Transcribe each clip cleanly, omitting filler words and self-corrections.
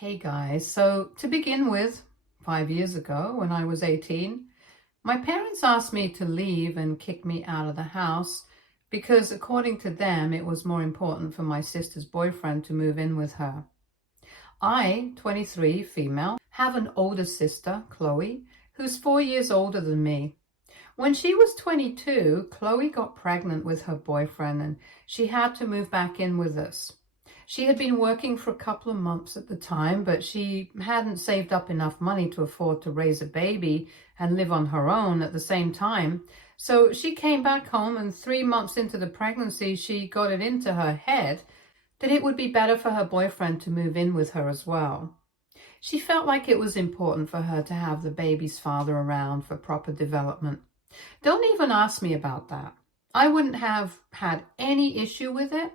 Hey guys, so to begin with, 5 years ago when I was 18, my parents asked me to leave and kick me out of the house because according to them, it was more important for my sister's boyfriend to move in with her. I, 23, female, have an older sister, Chloe, who's 4 years older than me. When she was 22, Chloe got pregnant with her boyfriend and she had to move back in with us. She had been working for a couple of months at the time, but she hadn't saved up enough money to afford to raise a baby and live on her own at the same time. So she came back home, and 3 months into the pregnancy, she got it into her head that it would be better for her boyfriend to move in with her as well. She felt like it was important for her to have the baby's father around for proper development. Don't even ask me about that. I wouldn't have had any issue with it.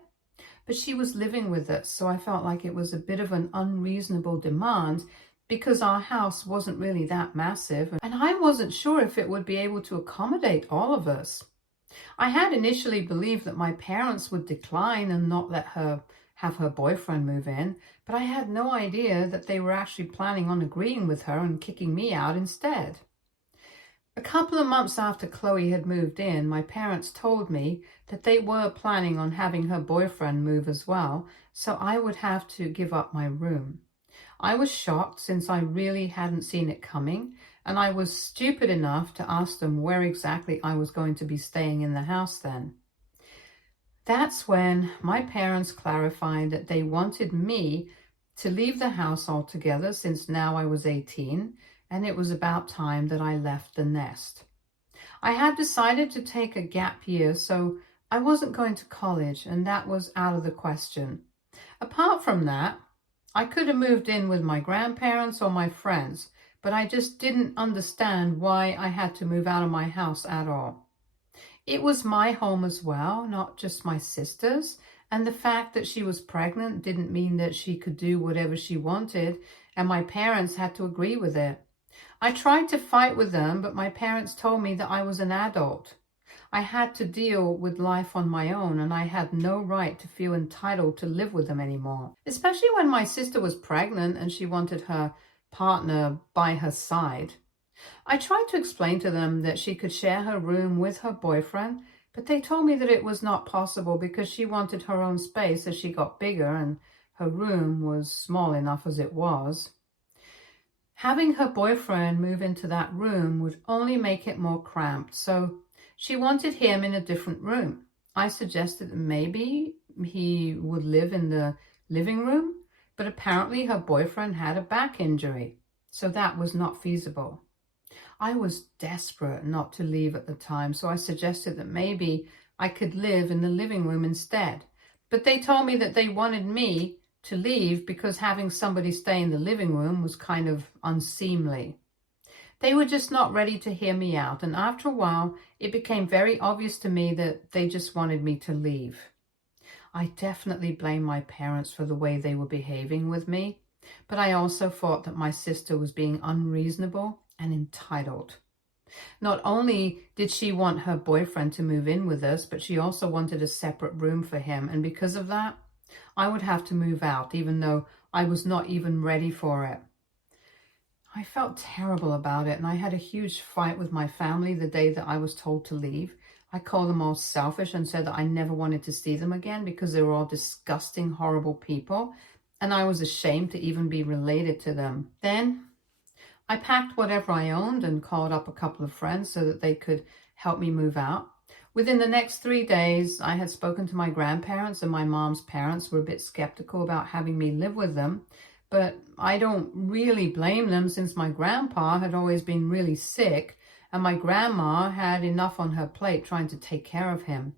But she was living with us, so I felt like it was a bit of an unreasonable demand because our house wasn't really that massive, and I wasn't sure if it would be able to accommodate all of us. I had initially believed that my parents would decline and not let her have her boyfriend move in, but I had no idea that they were actually planning on agreeing with her and kicking me out instead. A couple of months after Chloe had moved in, my parents told me that they were planning on having her boyfriend move as well, so I would have to give up my room. I was shocked since I really hadn't seen it coming, and I was stupid enough to ask them where exactly I was going to be staying in the house then. That's when my parents clarified that they wanted me to leave the house altogether since now I was 18, and it was about time that I left the nest. I had decided to take a gap year, so I wasn't going to college, and that was out of the question. Apart from that, I could have moved in with my grandparents or my friends, but I just didn't understand why I had to move out of my house at all. It was my home as well, not just my sister's, and the fact that she was pregnant didn't mean that she could do whatever she wanted, and my parents had to agree with it. I tried to fight with them, but my parents told me that I was an adult. I had to deal with life on my own, and I had no right to feel entitled to live with them anymore. Especially when my sister was pregnant and she wanted her partner by her side. I tried to explain to them that she could share her room with her boyfriend, but they told me that it was not possible because she wanted her own space as she got bigger and her room was small enough as it was. Having her boyfriend move into that room would only make it more cramped, so she wanted him in a different room. I suggested that maybe he would live in the living room, but apparently her boyfriend had a back injury, so that was not feasible. I was desperate not to leave at the time, so I suggested that maybe I could live in the living room instead. But they told me that they wanted me to leave because having somebody stay in the living room was kind of unseemly. They were just not ready to hear me out, and after a while, it became very obvious to me that they just wanted me to leave. I definitely blame my parents for the way they were behaving with me, but I also thought that my sister was being unreasonable and entitled. Not only did she want her boyfriend to move in with us, but she also wanted a separate room for him, and because of that, I would have to move out, even though I was not even ready for it. I felt terrible about it, and I had a huge fight with my family the day that I was told to leave. I called them all selfish and said that I never wanted to see them again because they were all disgusting, horrible people, and I was ashamed to even be related to them. Then I packed whatever I owned and called up a couple of friends so that they could help me move out. Within the next 3 days, I had spoken to my grandparents, and my mom's parents were a bit skeptical about having me live with them. But I don't really blame them since my grandpa had always been really sick and my grandma had enough on her plate trying to take care of him.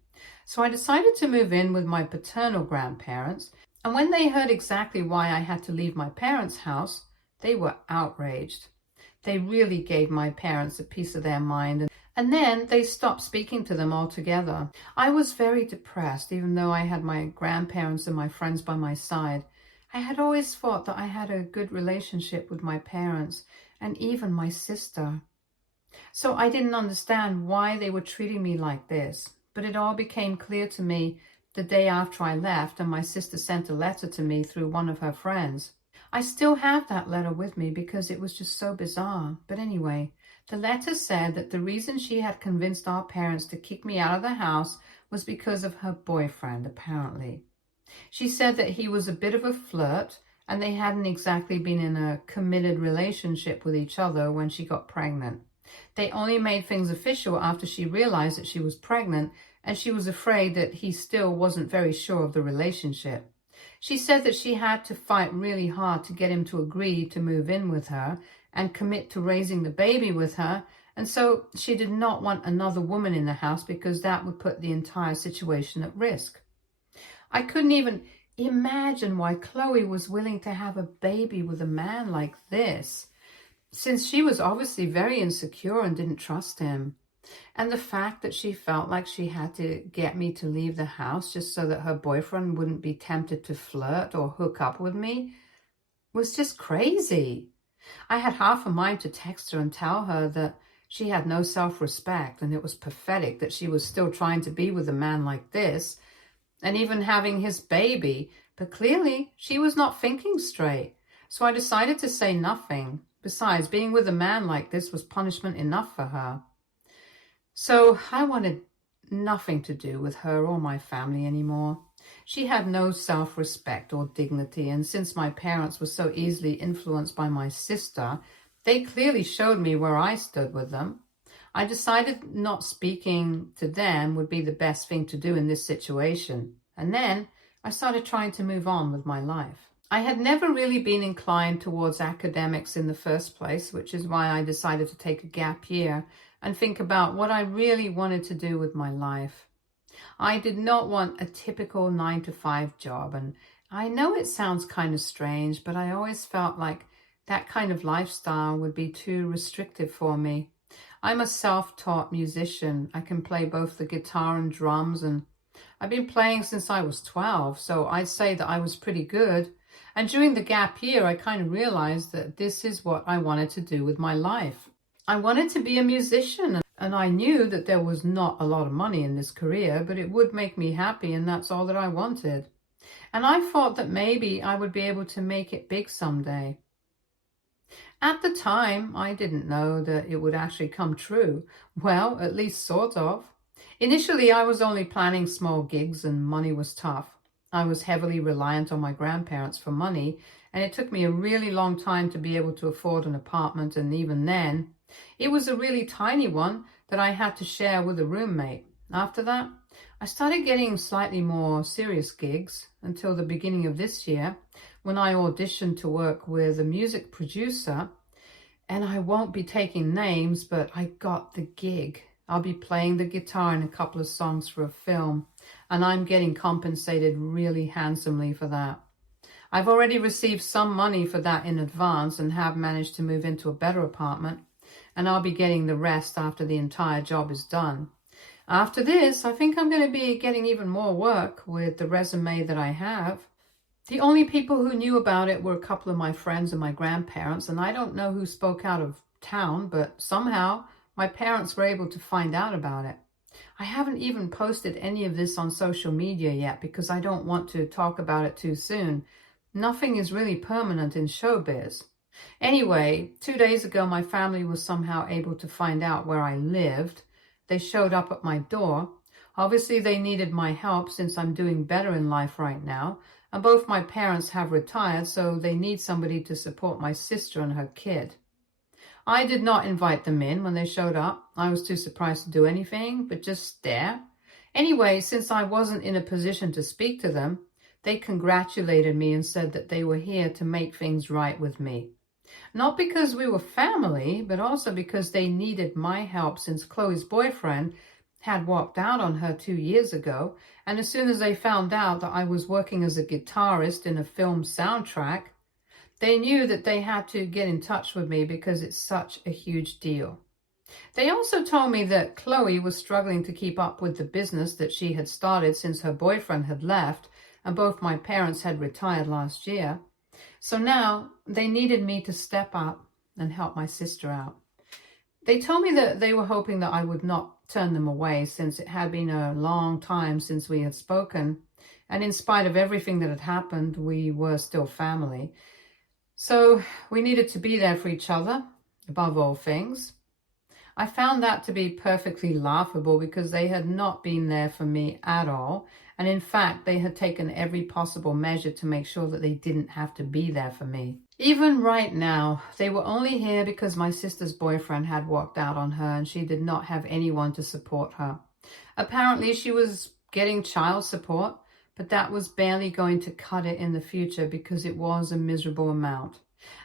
So I decided to move in with my paternal grandparents. And when they heard exactly why I had to leave my parents' house, they were outraged. They really gave my parents a piece of their mind. And then they stopped speaking to them altogether. I was very depressed, even though I had my grandparents and my friends by my side. I had always thought that I had a good relationship with my parents and even my sister. So I didn't understand why they were treating me like this. But it all became clear to me the day after I left, and my sister sent a letter to me through one of her friends. I still have that letter with me because it was just so bizarre. But anyway, the letter said that the reason she had convinced our parents to kick me out of the house was because of her boyfriend, apparently. She said that he was a bit of a flirt and they hadn't exactly been in a committed relationship with each other when she got pregnant. They only made things official after she realized that she was pregnant, and she was afraid that he still wasn't very sure of the relationship. She said that she had to fight really hard to get him to agree to move in with her and commit to raising the baby with her, and so she did not want another woman in the house because that would put the entire situation at risk. I couldn't even imagine why Chloe was willing to have a baby with a man like this, since she was obviously very insecure and didn't trust him. And the fact that she felt like she had to get me to leave the house just so that her boyfriend wouldn't be tempted to flirt or hook up with me was just crazy. I had half a mind to text her and tell her that she had no self-respect and it was pathetic that she was still trying to be with a man like this and even having his baby, but clearly she was not thinking straight. So I decided to say nothing. Besides, being with a man like this was punishment enough for her. So I wanted nothing to do with her or my family anymore. She had no self-respect or dignity, and since my parents were so easily influenced by my sister, they clearly showed me where I stood with them. I decided not speaking to them would be the best thing to do in this situation, and then I started trying to move on with my life. I had never really been inclined towards academics in the first place, which is why I decided to take a gap year and think about what I really wanted to do with my life. I did not want a typical 9-to-5 job, and I know it sounds kind of strange, but I always felt like that kind of lifestyle would be too restrictive for me. I'm a self-taught musician. I can play both the guitar and drums, and I've been playing since I was 12, so I'd say that I was pretty good. And during the gap year, I kind of realized that this is what I wanted to do with my life. I wanted to be a musician, and I knew that there was not a lot of money in this career, but it would make me happy, and that's all that I wanted. And I thought that maybe I would be able to make it big someday. At the time, I didn't know that it would actually come true. Well, at least sort of. Initially, I was only planning small gigs and money was tough. I was heavily reliant on my grandparents for money, and it took me a really long time to be able to afford an apartment, and even then, it was a really tiny one that I had to share with a roommate. After that, I started getting slightly more serious gigs until the beginning of this year when I auditioned to work with a music producer, and I won't be taking names, but I got the gig. I'll be playing the guitar in a couple of songs for a film, and I'm getting compensated really handsomely for that. I've already received some money for that in advance and have managed to move into a better apartment, and I'll be getting the rest after the entire job is done. After this, I think I'm going to be getting even more work with the resume that I have. The only people who knew about it were a couple of my friends and my grandparents, and I don't know who spoke out of town, but somehow my parents were able to find out about it. I haven't even posted any of this on social media yet because I don't want to talk about it too soon. Nothing is really permanent in showbiz. Anyway, 2 days ago, my family was somehow able to find out where I lived. They showed up at my door. Obviously, they needed my help since I'm doing better in life right now, and both my parents have retired, so they need somebody to support my sister and her kid. I did not invite them in when they showed up. I was too surprised to do anything but just stare. Anyway, since I wasn't in a position to speak to them, they congratulated me and said that they were here to make things right with me. Not because we were family, but also because they needed my help since Chloe's boyfriend had walked out on her 2 years ago, and as soon as they found out that I was working as a guitarist in a film soundtrack, they knew that they had to get in touch with me because it's such a huge deal. They also told me that Chloe was struggling to keep up with the business that she had started since her boyfriend had left and both my parents had retired last year. So now they needed me to step up and help my sister out. They told me that they were hoping that I would not turn them away since it had been a long time since we had spoken, and in spite of everything that had happened, we were still family. So we needed to be there for each other, above all things. I found that to be perfectly laughable because they had not been there for me at all. And in fact, they had taken every possible measure to make sure that they didn't have to be there for me. Even right now, they were only here because my sister's boyfriend had walked out on her and she did not have anyone to support her. Apparently, she was getting child support, but that was barely going to cut it in the future because it was a miserable amount.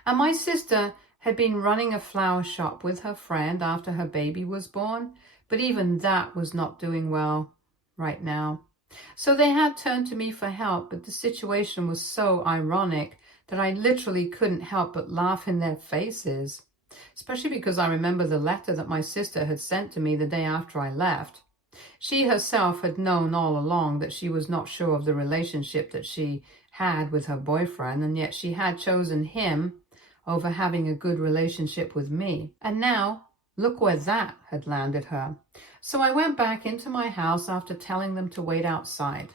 And my sister had been running a flower shop with her friend after her baby was born, but even that was not doing well right now. So they had turned to me for help, but the situation was so ironic that I literally couldn't help but laugh in their faces, especially because I remember the letter that my sister had sent to me the day after I left. She herself had known all along that she was not sure of the relationship that she had with her boyfriend, and yet she had chosen him over having a good relationship with me. And now, look where that had landed her. So I went back into my house after telling them to wait outside.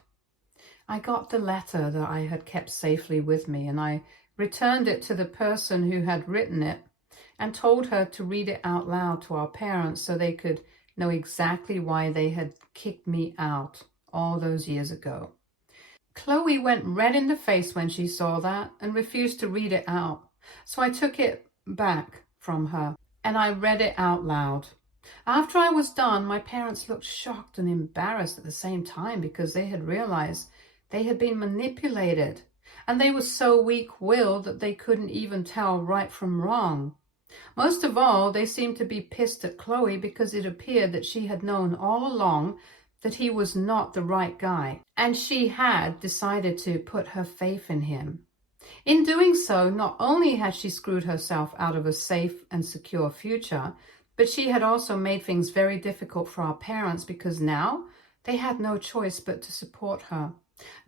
I got the letter that I had kept safely with me, and I returned it to the person who had written it and told her to read it out loud to our parents so they could know exactly why they had kicked me out all those years ago. Chloe went red in the face when she saw that and refused to read it out. So I took it back from her and I read it out loud. After I was done, my parents looked shocked and embarrassed at the same time because they had realized they had been manipulated, and they were so weak-willed that they couldn't even tell right from wrong. Most of all, they seemed to be pissed at Chloe because it appeared that she had known all along that he was not the right guy, and she had decided to put her faith in him. In doing so, not only had she screwed herself out of a safe and secure future, but she had also made things very difficult for our parents because now they had no choice but to support her.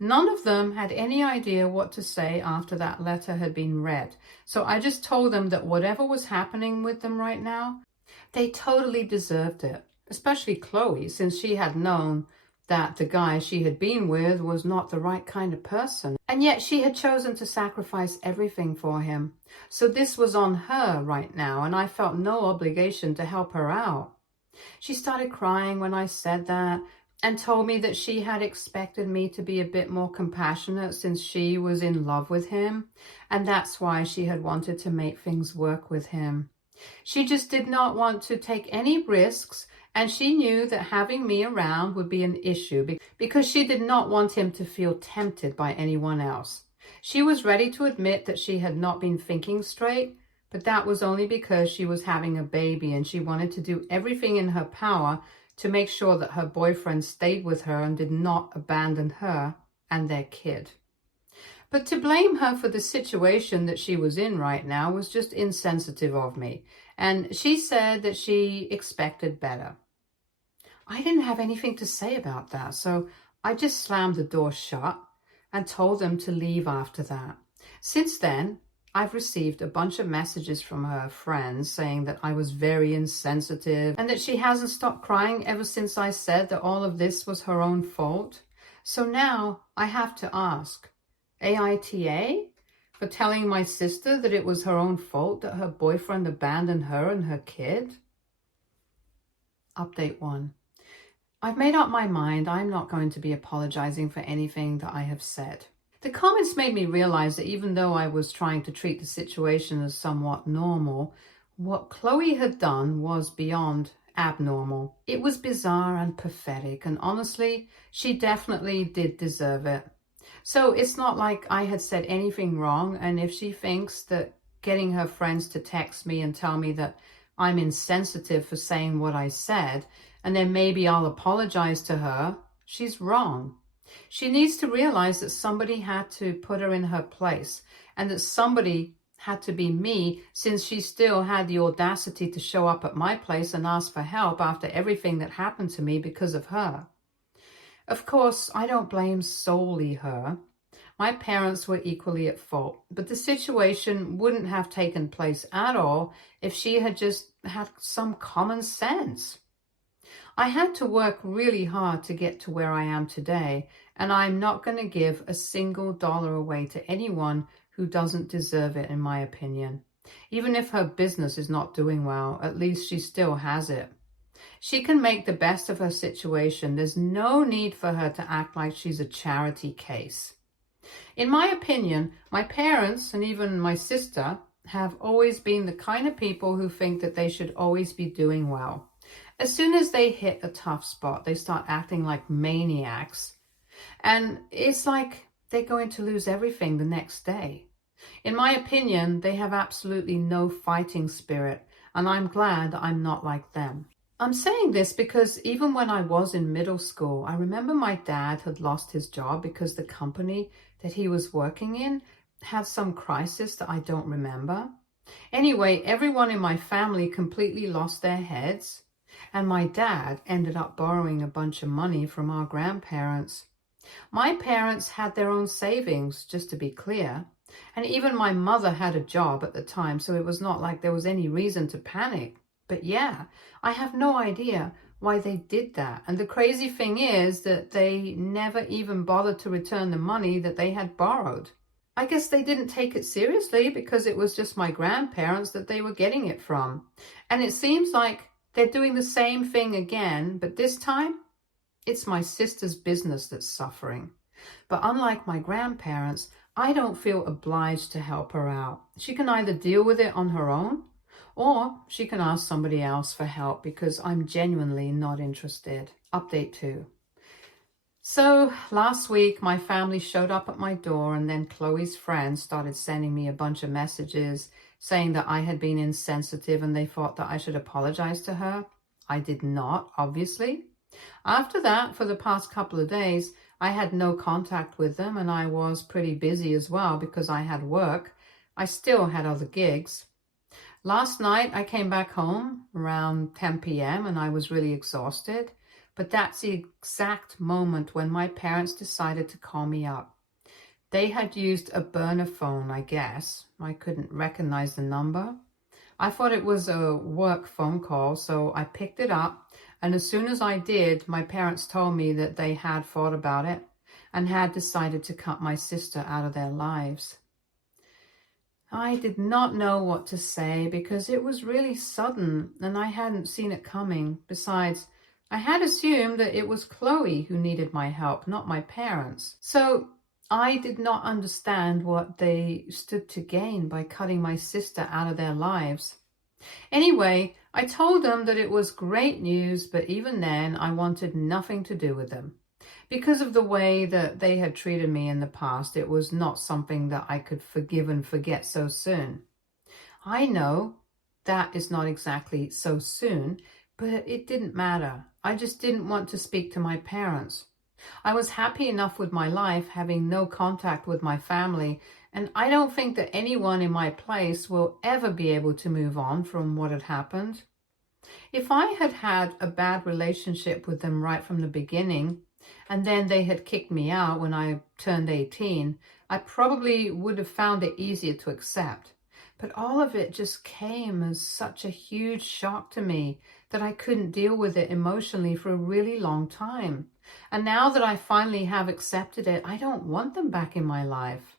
None of them had any idea what to say after that letter had been read. So I just told them that whatever was happening with them right now, they totally deserved it. Especially Chloe, since she had known that the guy she had been with was not the right kind of person. And yet she had chosen to sacrifice everything for him. So this was on her right now, and I felt no obligation to help her out. She started crying when I said that, and told me that she had expected me to be a bit more compassionate since she was in love with him, and that's why she had wanted to make things work with him. She just did not want to take any risks, and she knew that having me around would be an issue because she did not want him to feel tempted by anyone else. She was ready to admit that she had not been thinking straight, but that was only because she was having a baby and she wanted to do everything in her power to make sure that her boyfriend stayed with her and did not abandon her and their kid. But to blame her for the situation that she was in right now was just insensitive of me, and she said that she expected better. I didn't have anything to say about that, so I just slammed the door shut and told them to leave after that. Since then, I've received a bunch of messages from her friends saying that I was very insensitive and that she hasn't stopped crying ever since I said that all of this was her own fault. So now I have to ask, AITA for telling my sister that it was her own fault that her boyfriend abandoned her and her kid? Update 1. I've made up my mind. I'm not going to be apologizing for anything that I have said. The comments made me realize that even though I was trying to treat the situation as somewhat normal, what Chloe had done was beyond abnormal. It was bizarre and pathetic, and honestly, she definitely did deserve it. So it's not like I had said anything wrong, and if she thinks that getting her friends to text me and tell me that I'm insensitive for saying what I said, and then maybe I'll apologize to her, she's wrong. She needs to realize that somebody had to put her in her place, and that somebody had to be me, since she still had the audacity to show up at my place and ask for help after everything that happened to me because of her. Of course, I don't blame solely her. My parents were equally at fault, but the situation wouldn't have taken place at all if she had just had some common sense. I had to work really hard to get to where I am today, and I'm not going to give a single dollar away to anyone who doesn't deserve it, in my opinion. Even if her business is not doing well, at least she still has it. She can make the best of her situation. There's no need for her to act like she's a charity case. In my opinion, my parents and even my sister have always been the kind of people who think that they should always be doing well. As soon as they hit a tough spot, they start acting like maniacs. And it's like they're going to lose everything the next day. In my opinion, they have absolutely no fighting spirit, and I'm glad that I'm not like them. I'm saying this because even when I was in middle school, I remember my dad had lost his job because the company that he was working in had some crisis that I don't remember. Anyway, everyone in my family completely lost their heads, and my dad ended up borrowing a bunch of money from our grandparents. My parents had their own savings, just to be clear, and even my mother had a job at the time, so it was not like there was any reason to panic. But yeah, I have no idea why they did that. And the crazy thing is that they never even bothered to return the money that they had borrowed. I guess they didn't take it seriously because it was just my grandparents that they were getting it from. And it seems like they're doing the same thing again, but this time it's my sister's business that's suffering. But unlike my grandparents, I don't feel obliged to help her out. She can either deal with it on her own, or she can ask somebody else for help because I'm genuinely not interested. Update 2. So last week, my family showed up at my door, and then Chloe's friends started sending me a bunch of messages saying that I had been insensitive and they thought that I should apologize to her. I did not, obviously. After that, for the past couple of days, I had no contact with them, and I was pretty busy as well because I had work. I still had other gigs. Last night, I came back home around 10 p.m. and I was really exhausted. But that's the exact moment when my parents decided to call me up. They had used a burner phone, I guess. I couldn't recognize the number. I thought it was a work phone call, so I picked it up. And as soon as I did, my parents told me that they had thought about it and had decided to cut my sister out of their lives. I did not know what to say because it was really sudden and I hadn't seen it coming. Besides, I had assumed that it was Chloe who needed my help, not my parents. So I did not understand what they stood to gain by cutting my sister out of their lives. Anyway, I told them that it was great news, but even then I wanted nothing to do with them. Because of the way that they had treated me in the past, it was not something that I could forgive and forget so soon. I know that is not exactly so soon, but it didn't matter. I just didn't want to speak to my parents. I was happy enough with my life, having no contact with my family, and I don't think that anyone in my place will ever be able to move on from what had happened. If I had had a bad relationship with them right from the beginning, and then they had kicked me out when I turned 18, I probably would have found it easier to accept. But all of it just came as such a huge shock to me that I couldn't deal with it emotionally for a really long time. And now that I finally have accepted it, I don't want them back in my life.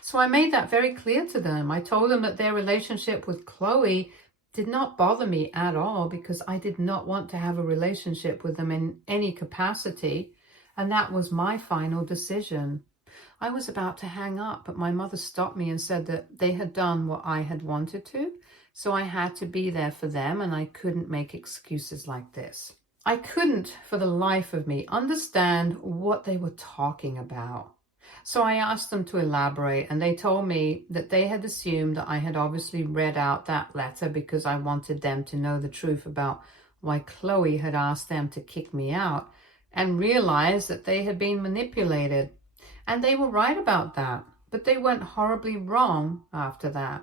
So I made that very clear to them. I told them that their relationship with Chloe did not bother me at all because I did not want to have a relationship with them in any capacity. And that was my final decision. I was about to hang up, but my mother stopped me and said that they had done what I had wanted to, so I had to be there for them and I couldn't make excuses like this. I couldn't, for the life of me, understand what they were talking about. So I asked them to elaborate, and they told me that they had assumed that I had obviously read out that letter because I wanted them to know the truth about why Chloe had asked them to kick me out, and realized that they had been manipulated. And they were right about that, but they went horribly wrong after that.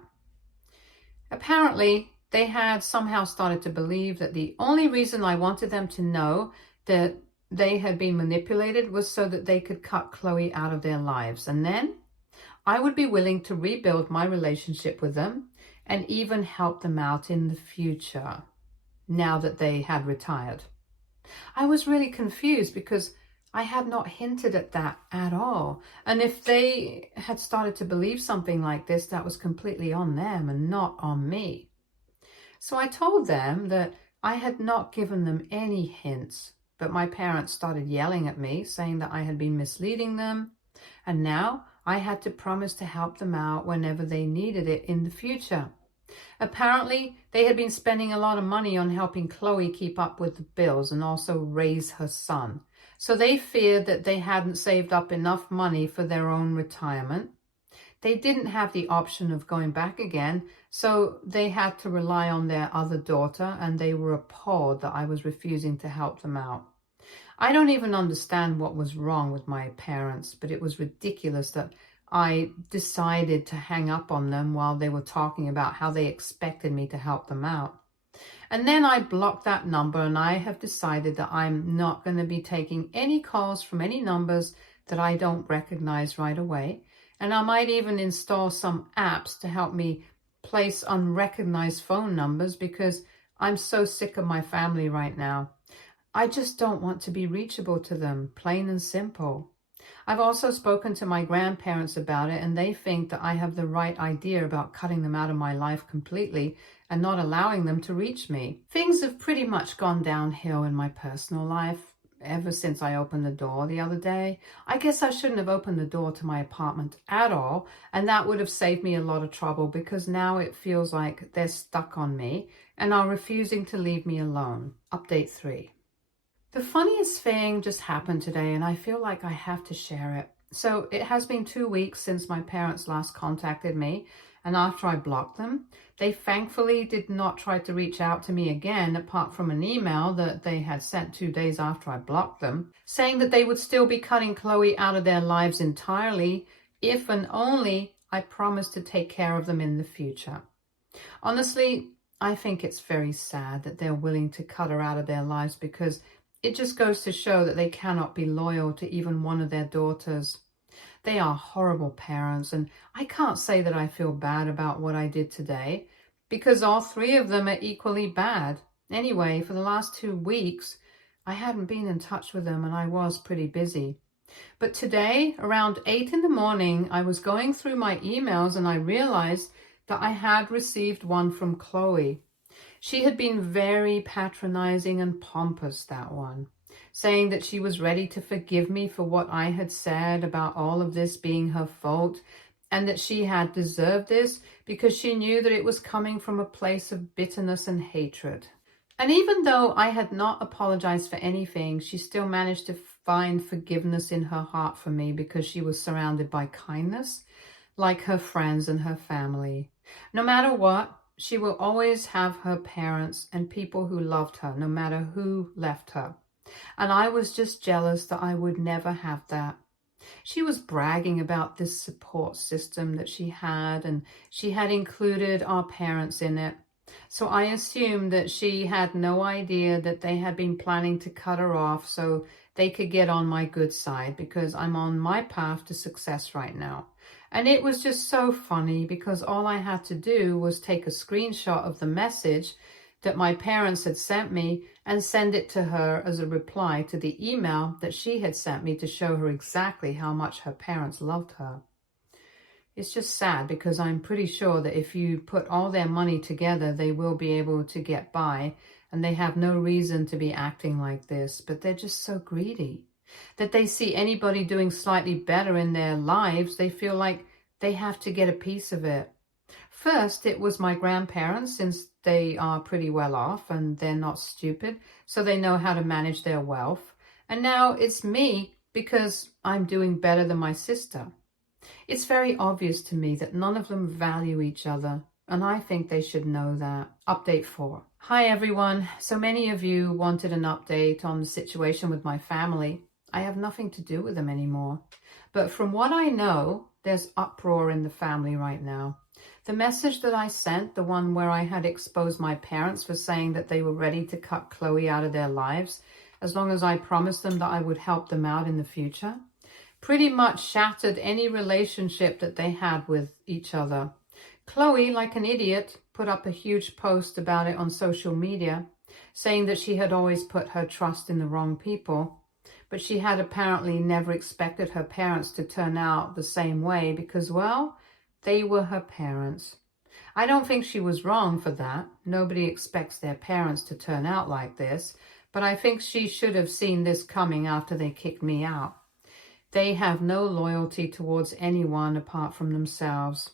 Apparently, they had somehow started to believe that the only reason I wanted them to know that they had been manipulated was so that they could cut Chloe out of their lives. And then I would be willing to rebuild my relationship with them and even help them out in the future, now that they had retired. I was really confused because I had not hinted at that at all. And if they had started to believe something like this, that was completely on them and not on me. So I told them that I had not given them any hints, but my parents started yelling at me, saying that I had been misleading them, and now I had to promise to help them out whenever they needed it in the future. Apparently, they had been spending a lot of money on helping Chloe keep up with the bills and also raise her son. So they feared that they hadn't saved up enough money for their own retirement. They didn't have the option of going back again, so they had to rely on their other daughter, and they were appalled that I was refusing to help them out. I don't even understand what was wrong with my parents, but it was ridiculous that I decided to hang up on them while they were talking about how they expected me to help them out. And then I blocked that number, and I have decided that I'm not going to be taking any calls from any numbers that I don't recognize right away. And I might even install some apps to help me place unrecognized phone numbers, because I'm so sick of my family right now. I just don't want to be reachable to them, plain and simple. I've also spoken to my grandparents about it, and they think that I have the right idea about cutting them out of my life completely and not allowing them to reach me. Things have pretty much gone downhill in my personal life ever since I opened the door the other day. I guess I shouldn't have opened the door to my apartment at all, and that would have saved me a lot of trouble, because now it feels like they're stuck on me and are refusing to leave me alone. Update 3. The funniest thing just happened today, and I feel like I have to share it. So it has been 2 weeks since my parents last contacted me, and after I blocked them, they thankfully did not try to reach out to me again, apart from an email that they had sent 2 days after I blocked them, saying that they would still be cutting Chloe out of their lives entirely if and only I promised to take care of them in the future. Honestly, I think it's very sad that they're willing to cut her out of their lives, because it just goes to show that they cannot be loyal to even one of their daughters. They are horrible parents, and I can't say that I feel bad about what I did today, because all 3 of them are equally bad. Anyway, for the last 2 weeks, I hadn't been in touch with them, and I was pretty busy. But today, around 8 in the morning, I was going through my emails, and I realized that I had received one from Chloe. She had been very patronizing and pompous, that one, saying that she was ready to forgive me for what I had said about all of this being her fault, and that she had deserved this because she knew that it was coming from a place of bitterness and hatred. And even though I had not apologized for anything, she still managed to find forgiveness in her heart for me, because she was surrounded by kindness, like her friends and her family. No matter what, she will always have her parents and people who loved her, no matter who left her. And I was just jealous that I would never have that. She was bragging about this support system that she had, and she had included our parents in it. So I assumed that she had no idea that they had been planning to cut her off so they could get on my good side, because I'm on my path to success right now. And it was just so funny, because all I had to do was take a screenshot of the message that my parents had sent me and send it to her as a reply to the email that she had sent me to show her exactly how much her parents loved her. It's just sad, because I'm pretty sure that if you put all their money together, they will be able to get by, and they have no reason to be acting like this, but they're just so greedy that they see anybody doing slightly better in their lives, they feel like they have to get a piece of it. First, it was my grandparents, since they are pretty well off and they're not stupid, so they know how to manage their wealth. And now it's me, because I'm doing better than my sister. It's very obvious to me that none of them value each other, and I think they should know that. Update 4. Hi everyone. So many of you wanted an update on the situation with my family. I have nothing to do with them anymore. But from what I know, there's uproar in the family right now. The message that I sent, the one where I had exposed my parents for saying that they were ready to cut Chloe out of their lives, as long as I promised them that I would help them out in the future, pretty much shattered any relationship that they had with each other. Chloe, like an idiot, put up a huge post about it on social media, saying that she had always put her trust in the wrong people. But she had apparently never expected her parents to turn out the same way because, well, they were her parents. I don't think she was wrong for that. Nobody expects their parents to turn out like this, but I think she should have seen this coming after they kicked me out. They have no loyalty towards anyone apart from themselves.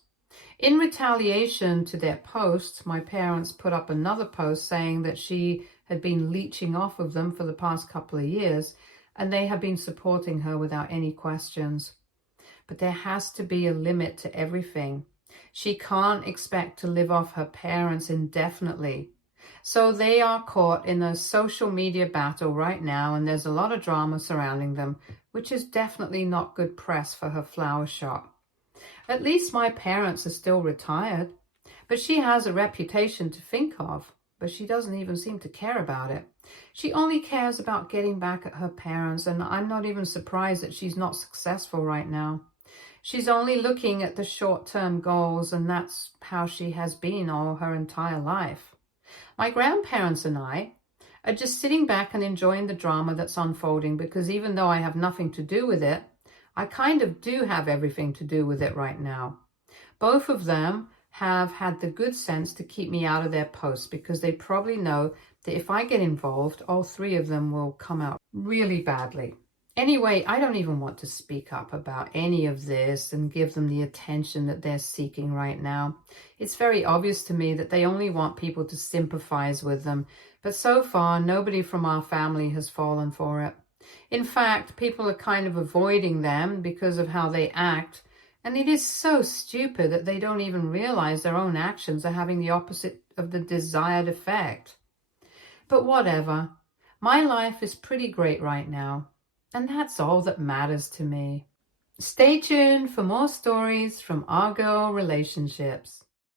In retaliation to their posts, my parents put up another post saying that she had been leeching off of them for the past couple of years, and they have been supporting her without any questions. But there has to be a limit to everything. She can't expect to live off her parents indefinitely. So they are caught in a social media battle right now, and there's a lot of drama surrounding them, which is definitely not good press for her flower shop. At least my parents are still retired, but she has a reputation to think of, but she doesn't even seem to care about it. She only cares about getting back at her parents, and I'm not even surprised that she's not successful right now. She's only looking at the short-term goals, and that's how she has been all her entire life. My grandparents and I are just sitting back and enjoying the drama that's unfolding, because even though I have nothing to do with it, I kind of do have everything to do with it right now. Both of them have had the good sense to keep me out of their posts because they probably know that if I get involved, all three of them will come out really badly. Anyway, I don't even want to speak up about any of this and give them the attention that they're seeking right now. It's very obvious to me that they only want people to sympathize with them, but so far nobody from our family has fallen for it. In fact, people are kind of avoiding them because of how they act, and it is so stupid that they don't even realize their own actions are having the opposite of the desired effect. But whatever, my life is pretty great right now, and that's all that matters to me. Stay tuned for more stories from our girl relationships.